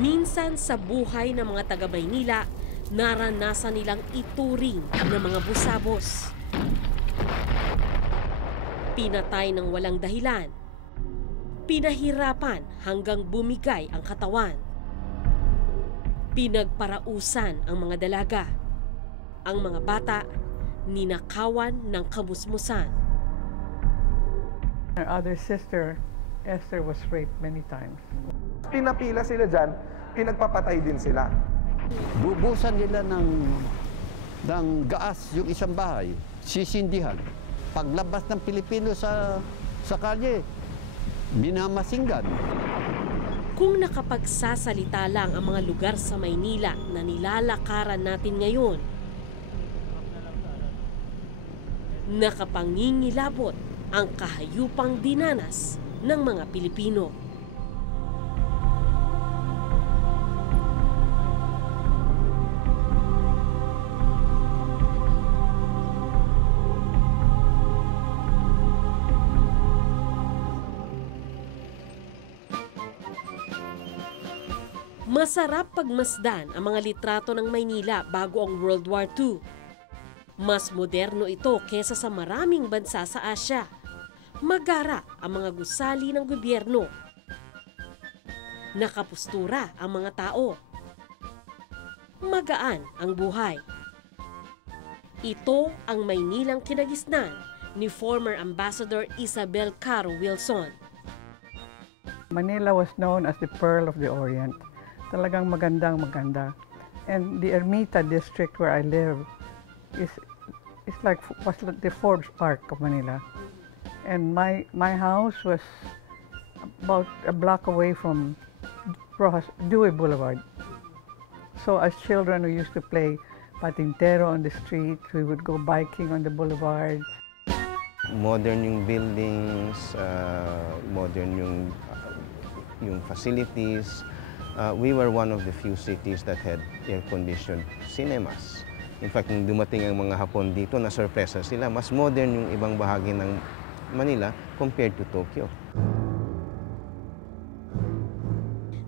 Minsan sa buhay ng mga taga-Maynila, naranasan nilang ituring ng mga busabos. Pinatay ng walang dahilan. Pinahirapan hanggang bumigay ang katawan. Pinagparausan ang mga dalaga. Ang mga bata, ninakawan ng kamusmusan. Our other sister, Esther, was raped many times. Pinapila sila dyan, pinagpapatay din sila. Bubusan nila ng gaas yung isang bahay, sisindihan. Paglabas ng Pilipino sa kalye, minamasinggan. Kung nakapagsasalita lang ang mga lugar sa Maynila na nilalakaran natin ngayon, nakapangingilabot ang kahayupang dinanas ng mga Pilipino. Masarap pagmasdan ang mga litrato ng Maynila bago ang World War II. Mas moderno ito kesa sa maraming bansa sa Asya. Magara ang mga gusali ng gobyerno. Nakapustura ang mga tao. Magaan ang buhay. Ito ang Maynilang kinagisnan ni former Ambassador Isabel Caro Wilson. Manila was known as the Pearl of the Orient. Talagang maganda. And the Ermita district where I live was like the Forbes Park of Manila. And my house was about a block away from Dewey Boulevard. So as children, we used to play patintero on the street. We would go biking on the boulevard. Modern yung buildings, modern yung facilities. We were one of the few cities that had air-conditioned cinemas. In fact, nung dumating ang mga Hapon dito, na-surpresa sila. Mas modern yung ibang bahagi ng Manila compared to Tokyo.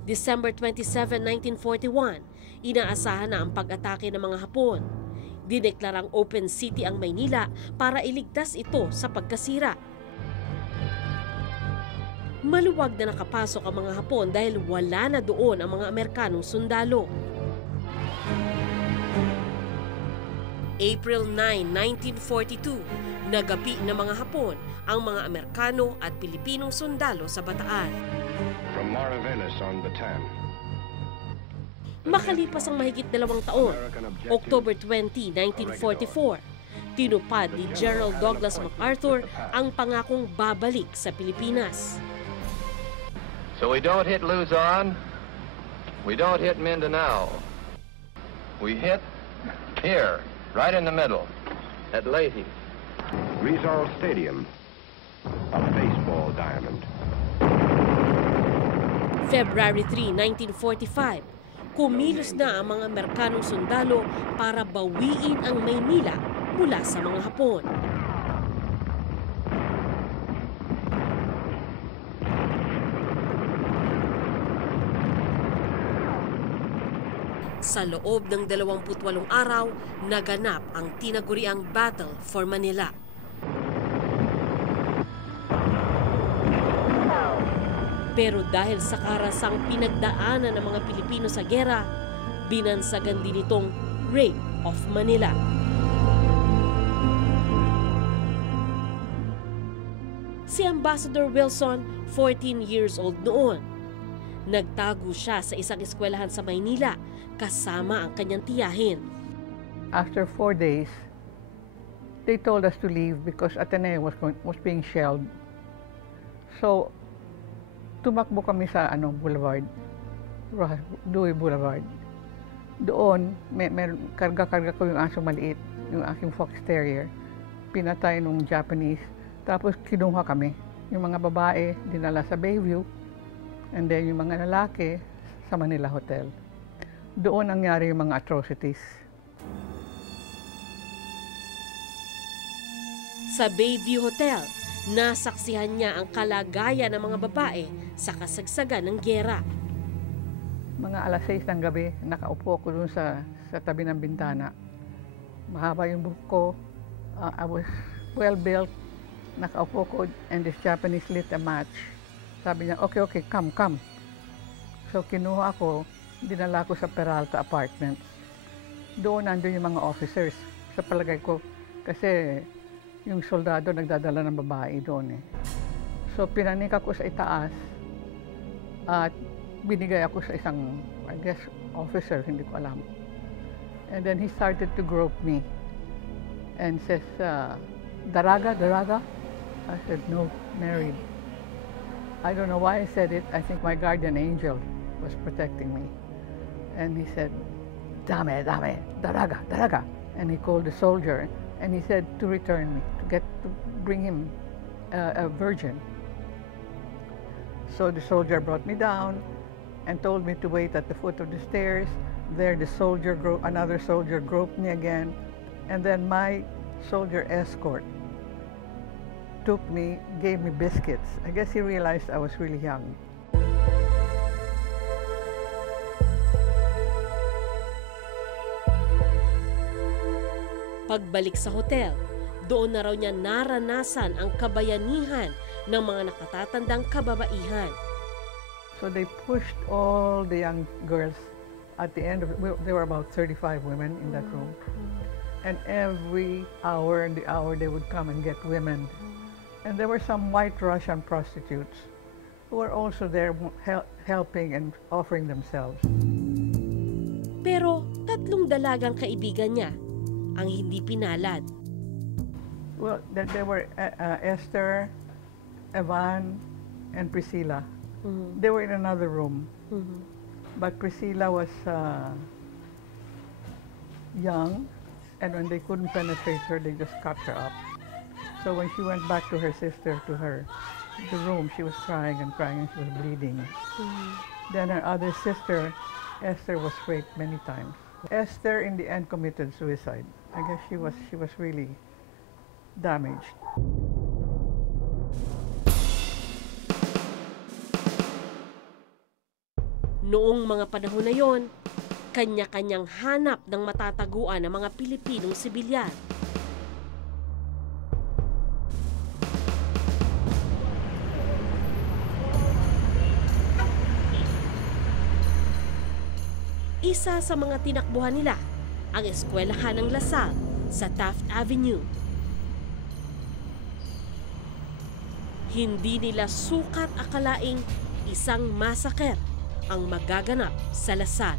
December 27, 1941, inaasahan na ang pag-atake ng mga Hapon. Dineklarang open city ang Maynila para iligtas ito sa pagkasira. Maluwag na nakapasok ang mga Hapon dahil wala na doon ang mga Amerikanong sundalo. April 9, 1942, nagapi ng mga Hapon ang mga Amerikano at Pilipinong sundalo sa Bataan. From Mariveles on Bataan. Makalipas ang mahigit 2 taon, October 20, 1944, tinupad ni General Douglas MacArthur ang pangakong babalik sa Pilipinas. So we don't hit Luzon, we don't hit Mindanao. We hit here, right in the middle, at Leyte. Rizal Stadium, a baseball diamond. February 3, 1945, kumilos na ang mga Amerikanong sundalo para bawiin ang Maynila mula sa mga Hapon. Sa loob ng 28 araw, naganap ang tinaguriang Battle for Manila. Pero dahil sa karasang pinagdaanan ng mga Pilipino sa gera, binansagan din itong Rape of Manila. Si Ambassador Wilson, 14 years old noon. Nagtago siya sa isang eskwelahan sa Maynila kasama ang kanyang tiyahin. After 4 days, they told us to leave because Ateneo was being shelled. So, tumakbo kami sa Boulevard, Dewey Boulevard. Doon, karga-karga ko yung aso maliit, yung aking Fox Terrier. Pinatay nung Japanese. Tapos kinuha kami. Yung mga babae, dinala sa Bayview. And then yung mga lalaki sa Manila Hotel. Doon nangyari yung mga atrocities. Sa Bayview Hotel, nasaksihan niya ang kalagayan ng mga babae sa kasagsagan ng giyera. Mga alas 6 ng gabi, nakaupo ko dun sa tabi ng bintana. Mahaba yung buhok ko. I was well built. Nakaupo ko and this Japanese lit a match. Sabi niya, okay, come. So kinuha ako, dinala ko sa Peralta Apartments. Doon nandun yung mga officers. Sa palagay ko, kasi yung soldado nagdadala ng babae doon eh. So pinanik ako sa itaas at binigay ako sa isang, I guess, officer, hindi ko alam. And then he started to grope me and says, Daraga? I said, no, married. I don't know why I said it. I think my guardian angel was protecting me. And he said, dame, Daraga. And he called the soldier and he said to return me, to bring him a virgin. So the soldier brought me down and told me to wait at the foot of the stairs. There another soldier groped me again. And then my soldier escort took me, gave me biscuits. I guess he realized I was really young. Pagbalik sa hotel, doon na raw niya naranasan ang kabayanihan ng mga nakatatandang kababaihan. So they pushed all the young girls at the end of it. There were about 35 women in that room. And every hour they would come and get women. And there were some white Russian prostitutes who were also there helping and offering themselves. Pero 3 dalagang kaibigan niya ang hindi pinalad. Well, there were Esther, Evan, and Priscilla. They were in another room. But Priscilla was young, and when they couldn't penetrate her, they just cut her up. So when she went back to her sister, the room, she was crying and she was bleeding. Then her other sister, Esther, was raped many times. Esther, in the end, committed suicide. I guess she was really damaged. Noong mga panahon na yon, kanya-kanyang hanap ng matataguan ng mga Pilipinong sibilyan. Isa sa mga tinakbuhan nila ang eskwelahan ng Lasal sa Taft Avenue. Hindi nila sukat akalaing isang massacre ang magaganap sa Lasal.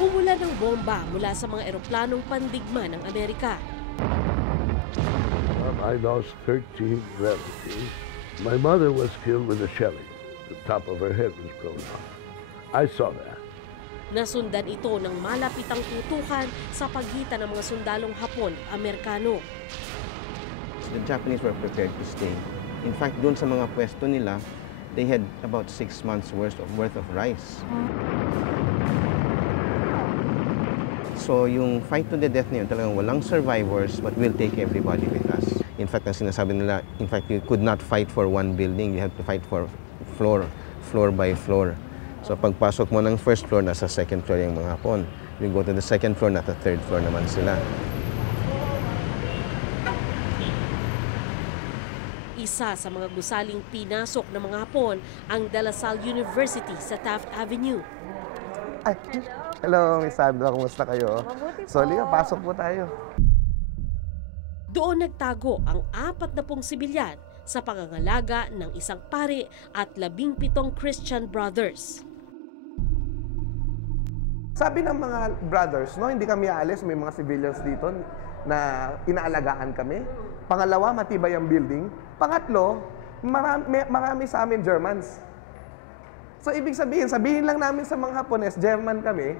Umulan ng bomba mula sa mga eroplanong pandigma ng Amerika. I lost 13 relatives. My mother was killed with a shelling. The top of her head was blown off. I saw that. Nasundan ito ng malapitang tutukan sa pagitan ng mga sundalong Hapon at Amerikano. The Japanese were prepared to stay. In fact, doon sa mga pwesto nila, they had about 6 months worth of rice. So yung fight to the death na yun, talagang walang survivors, but we'll take everybody with us. In fact, ang sinasabi nila, in fact, you could not fight for one building, you have to fight for floor by floor. So pagpasok mo ng first floor, nasa second floor yung mga Hapon. You go to the second floor, nasa third floor naman sila. Isa sa mga gusaling pinasok ng mga Hapon ang De La Salle University sa Taft Avenue. Ay, hello, Miss Sandra. Kumusta kayo? Sorry, pasok po tayo. Doon nagtago ang 40 sibilyan sa pangangalaga ng isang pari at 17 Christian brothers. Sabi ng mga brothers, no, hindi kami aalis. May mga civilians dito na inaalagaan kami. Pangalawa, matibay ang building. Pangatlo, marami sa amin Germans. So, ibig sabihin lang namin sa mga Hapones, German kami,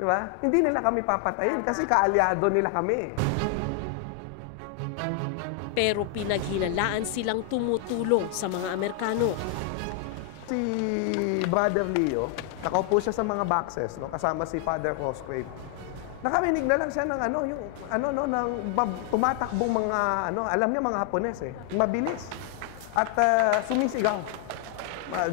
Di ba? Hindi nila kami papatayin kasi kaalyado nila kami. Pero pinaghinalaan silang tumutulong sa mga Amerikano. Si Brother Leo, nakaupo siya sa mga boxes, no, kasama si Father Cosgrave. Nakarinig na lang siya ng tumatakbong mga alam niyo mga Hapones mabilis at sumisigaw.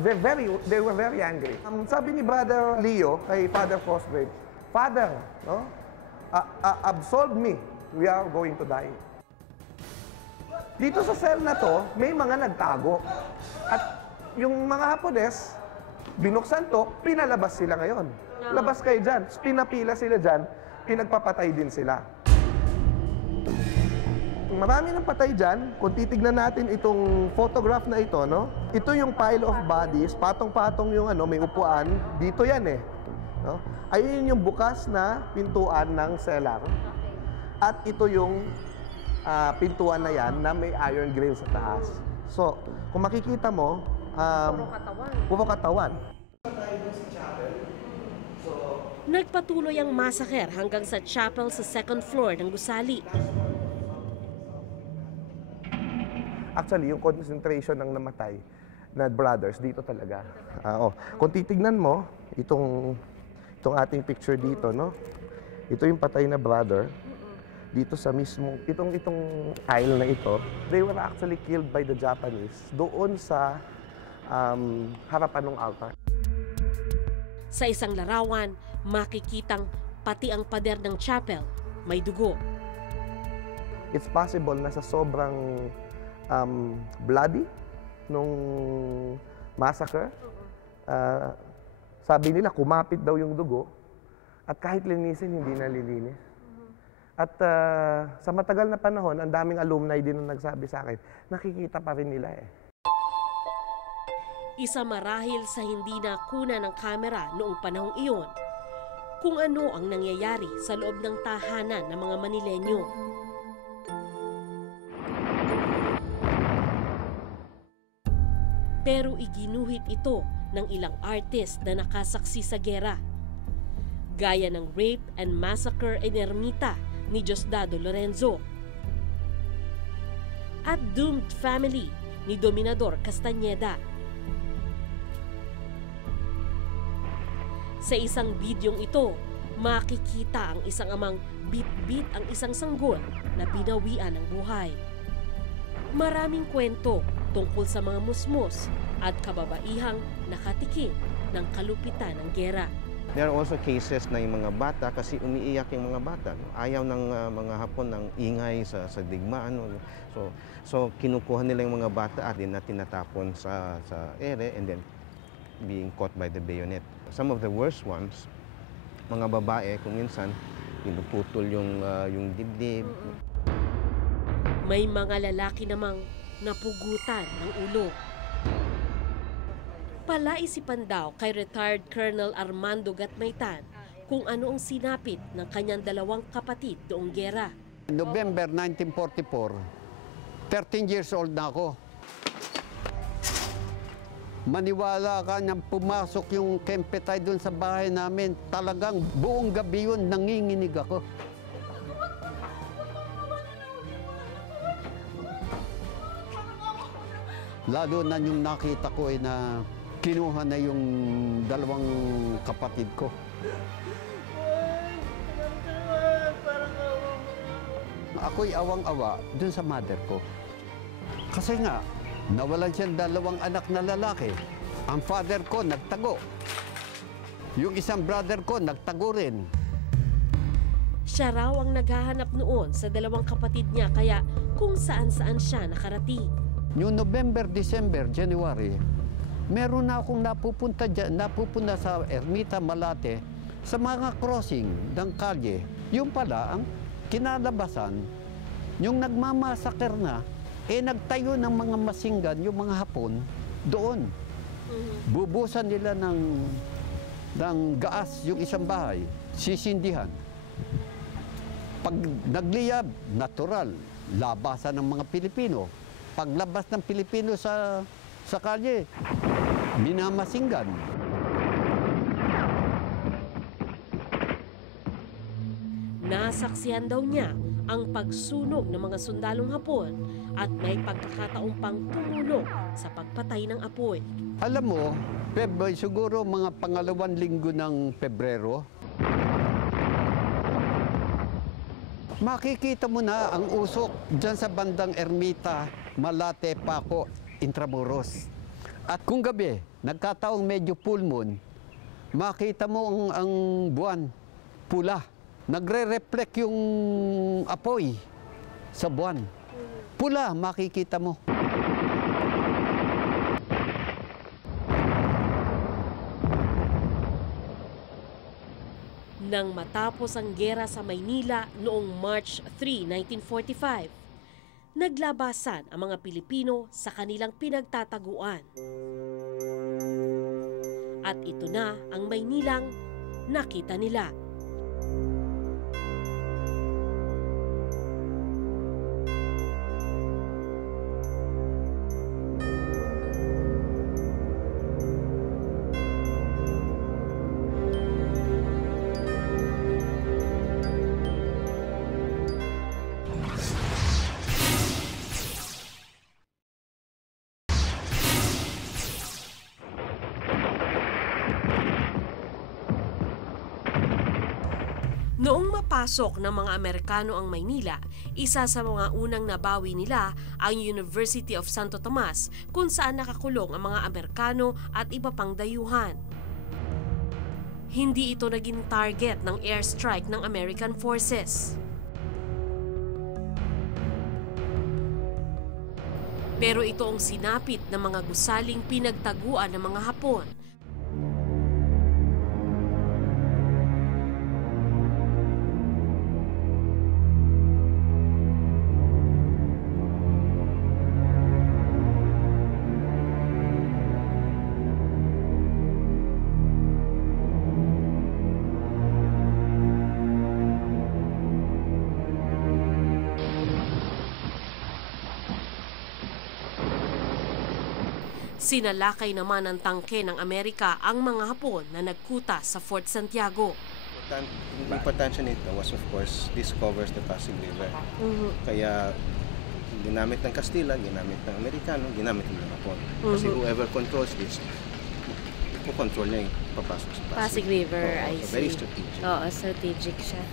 They were very angry. Sabi ni Brother Leo kay Father Cosgrave, Father, no, absolve me. We are going to die. Dito sa cell na to, may mga nagtago. At yung mga Hapones, binuksan to, pinalabas sila ngayon. Labas kayo dyan. Pinapila sila dyan, pinagpapatay din sila. Marami ng patay dyan. Kung titignan natin itong photograph na ito, no? Ito yung pile of bodies, patong-patong yung may upuan. Dito yan no? Ayun yung bukas na pintuan ng cellar. At ito yung pintuan na yan na may iron grill sa taas. So, kung makikita mo, puro katawan. Nagpatuloy ang massacre hanggang sa chapel sa second floor ng gusali. Actually, yung concentration ng namatay na brothers, dito talaga. Kung titignan mo, itong ating picture dito, no? Ito yung patay na brother. Dito sa mismo, itong aisle na ito, they were actually killed by the Japanese doon sa harapan ng altar. Sa isang larawan, makikitang pati ang pader ng chapel may dugo. It's possible na sa sobrang bloody nung massacre, sabi nila kumapit daw yung dugo at kahit linisin, hindi nalilinis. At sa matagal na panahon, ang daming alumni din na nagsabi sa akin, nakikita pa rin nila Isa marahil sa hindi nakuna ng kamera noong panahong iyon kung ano ang nangyayari sa loob ng tahanan ng mga Manilenyo. Pero iginuhit ito ng ilang artist na nakasaksi sa gera, gaya ng rape and massacre in Ermita ni Diosdado Lorenzo at Doomed Family ni Dominador Castañeda. Sa isang bidyong ito, makikita ang isang amang bit-bit ang isang sanggol na binawian ng buhay. Maraming kwento tungkol sa mga musmos at kababaihang nakatikim ng kalupitan ng gera. There are also cases na yung mga bata kasi umiiyak yung mga bata. Ayaw ng mga Hapon ng ingay sa digmaan. So kinukuha nila yung mga bata at tinatapon sa ere and then being caught by the bayonet. Some of the worst ones, mga babae kung minsan pinuputol yung dibdib. May mga lalaki namang napugutan ng ulo. Palaisipan daw kay retired Colonel Armando Gatmaytan kung ano ang sinapit ng kanyang dalawang kapatid noong gera. November 1944, 13 years old na ako. Maniwala ka niyang pumasok yung Kempetay doon sa bahay namin. Talagang buong gabi yun, nanginginig ako. Lalo na yung nakita ko na kinuha na yung dalawang kapatid ko. Ako'y awang-awa dun sa mother ko. Kasi nga, nawalan siyang dalawang anak na lalaki. Ang father ko nagtago. Yung isang brother ko nagtago rin. Siya raw ang naghahanap noon sa dalawang kapatid niya kaya kung saan-saan siya nakarating. Yung November, December, January, meron na akong napupunta sa Ermita, Malate, sa mga crossing ng kalye. Yung pala, ang kinalabasan, yung nagmamasaker na, nagtayo ng mga masinggan, yung mga Hapon, doon. Bubusan nila ng gaas yung isang bahay, sisindihan. Pag nagliyab, natural, labasan ng mga Pilipino. Paglabas ng Pilipino sa kalye, minamasinggan. Nasaksihan daw niya ang pagsunog ng mga sundalong Hapon at may pagkakataong pang tumulong sa pagpatay ng apoy. Alam mo, siguro mga pangalawang linggo ng Pebrero, makikita mo na ang usok dyan sa bandang Ermita, Malate, Paco, Intramuros. At kung gabi, nagkataong medyo full moon, makita mo ang buwan, pula. Nagre-reflect yung apoy sa buwan. Pula, makikita mo. Nang matapos ang giyera sa Maynila noong March 3, 1945, naglabasan ang mga Pilipino sa kanilang pinagtataguan. At ito na ang Maynilang nakita nila. Noong mapasok ng mga Amerikano ang Maynila, isa sa mga unang nabawi nila ang University of Santo Tomas kung saan nakakulong ang mga Amerikano at iba pang dayuhan. Hindi ito naging target ng airstrike ng American forces. Pero ito ang sinapit ng mga gusaling pinagtaguan ng mga Hapon. Sinalakay naman ng tangke ng Amerika ang mga Hapon na nagkuta sa Fort Santiago. Ang importansya nito was of course, this covers the Pasig River. Kaya ginamit ng Kastila, ginamit ng Amerikano, ginamit ng Hapon. Kasi whoever controls this, control niya yung papasok sa Pasig River, I see. Very strategic. Oo, strategic siya.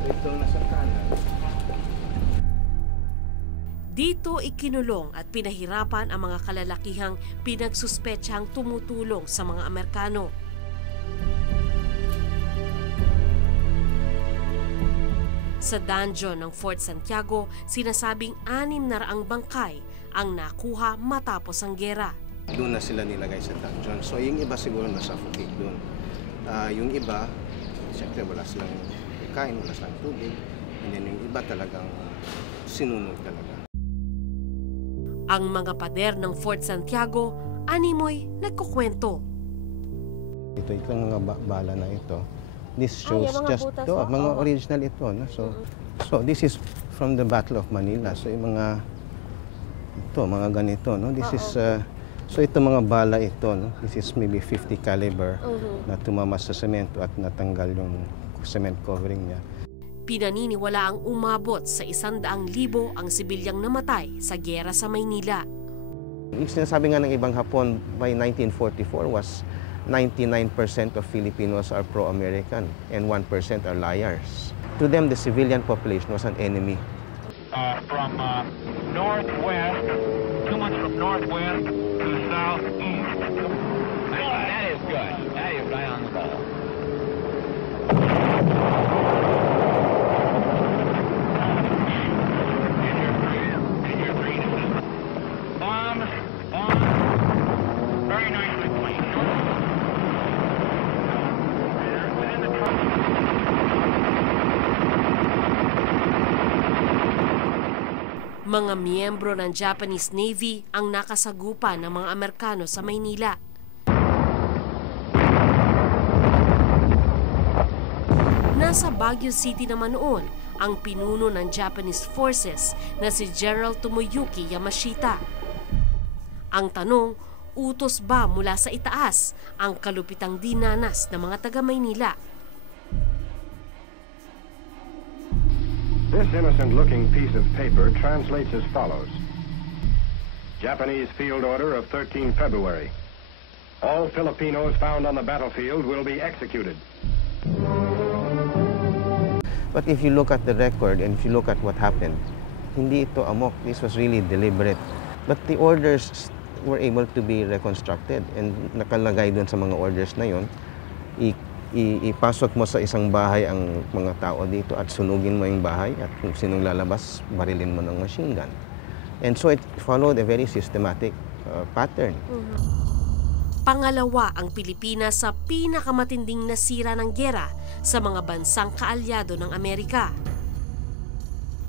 So ito nasa kanan. Dito ikinulong at pinahirapan ang mga kalalakihang pinagsuspetsahang tumutulong sa mga Amerikano. Sa dungeon ng Fort Santiago, sinasabing 600 bangkay ang nakuha matapos ang giyera. Doon na sila nilagay sa dungeon. So yung iba siguro nasuffocate doon. Yung iba, siyempre wala silang kain, wala silang tubig. And then yung iba talagang sinunog talaga. Ang mga pader ng Fort Santiago, animoy nagkukwento. Ito yung mga bala na ito. This shows mga just butas, mga original ito. No? So this is from the Battle of Manila. So yung mga ganito. No? This is so ito mga bala ito. No? This is maybe 50 caliber na tumamas sa semento at natanggal yung cement covering niya. Pinaniniwala ang umabot sa 100,000 ang sibilyang namatay sa giyera sa Maynila. Yung sinasabi nga ng ibang Hapon by 1944 was 99% of Filipinos are pro-American and 1% are liars. To them, the civilian population was an enemy. From northwest, too much from northwest to southeast. That is good. That is right on the ball. Very nicely placed. Mga miyembro ng Japanese Navy ang nakasagupa ng mga Amerikano sa Maynila. Nasa Baguio City naman noon ang pinuno ng Japanese forces na si General Tomoyuki Yamashita. Ang tanong, utos ba mula sa itaas ang kalupitang dinanas ng mga taga-Maynila? This innocent-looking piece of paper translates as follows. Japanese field order of 13 February. All Filipinos found on the battlefield will be executed. But if you look at the record and if you look at what happened, hindi ito amok. This was really deliberate. But the orders were able to be reconstructed and nakalagay doon sa mga orders na yon. Ipasok mo sa isang bahay ang mga tao dito at sunugin mo yung bahay at kung sinong lalabas, barilin mo ng machine gun. And so it followed a very systematic pattern. Pangalawa ang Pilipinas sa pinakamatinding nasira ng giyera sa mga bansang kaalyado ng Amerika.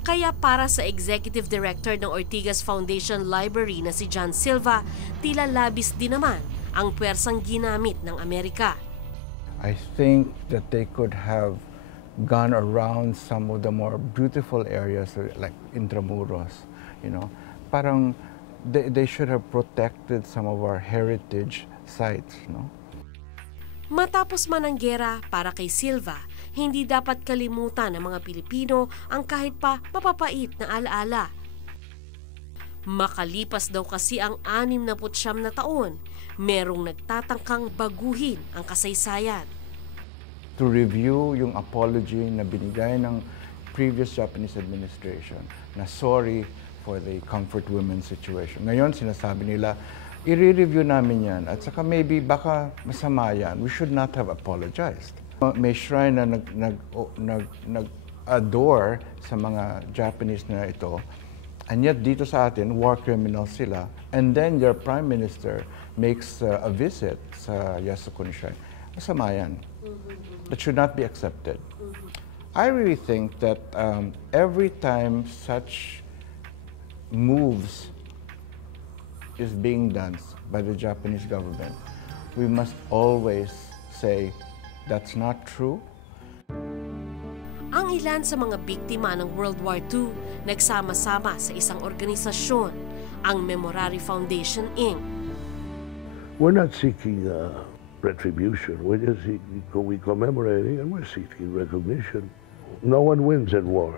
Kaya para sa Executive Director ng Ortigas Foundation Library na si John Silva, tila labis din naman ang pwersang ginamit ng Amerika. I think that they could have gone around some of the more beautiful areas like Intramuros, you know. Parang they should have protected some of our heritage sites, no? Matapos man ang giyera, para kay Silva, hindi dapat kalimutan ng mga Pilipino ang kahit pa mapapait na alaala. Makalipas daw kasi ang 69 na taon, merong nagtatangkang baguhin ang kasaysayan. To review yung apology na binigay ng previous Japanese administration na sorry for the Comfort Women situation. Ngayon, sinasabi nila, i-review namin yan at saka maybe baka masama yan. We should not have apologized. May shrine na nag-adore sa mga Japanese na ito, and yet dito sa atin, war criminals sila, and then your Prime Minister makes a visit sa Yasukuni Shrine. Masama yan. That should not be accepted. I really think that every time such moves is being done by the Japanese government, we must always say that's not true. Ang ilan sa mga biktima ng World War II nagsama-sama sa isang organisasyon, ang Memorare Foundation, Inc. We're not seeking retribution. We're just we commemorating and we're seeking recognition. No one wins in war.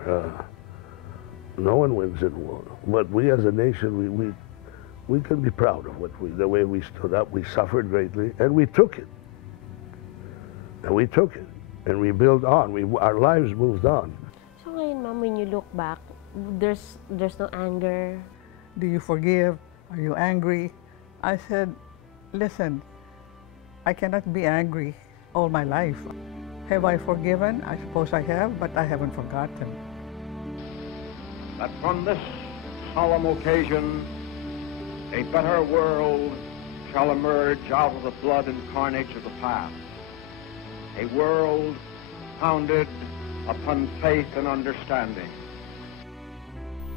No one wins in war. But we as a nation, we can be proud of the way we stood up. We suffered greatly, and we took it. And we took it, and we built on. Our lives moved on. So ngayon, Ma'am, when you look back, there's no anger? Do you forgive? Are you angry? I said, listen, I cannot be angry all my life. Have I forgiven? I suppose I have, but I haven't forgotten. That from this solemn occasion, a better world shall emerge out of the blood and carnage of the past. A world founded upon faith and understanding.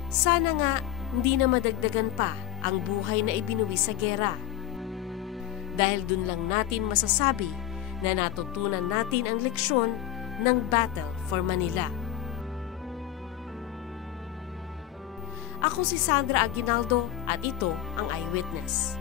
Sana nga hindi na madagdagan pa ang buhay na ibinuwi sa giyera. Dahil dun lang natin masasabi na natutunan natin ang leksyon ng Battle for Manila. Ako si Sandra Aguinaldo at ito ang Eyewitness.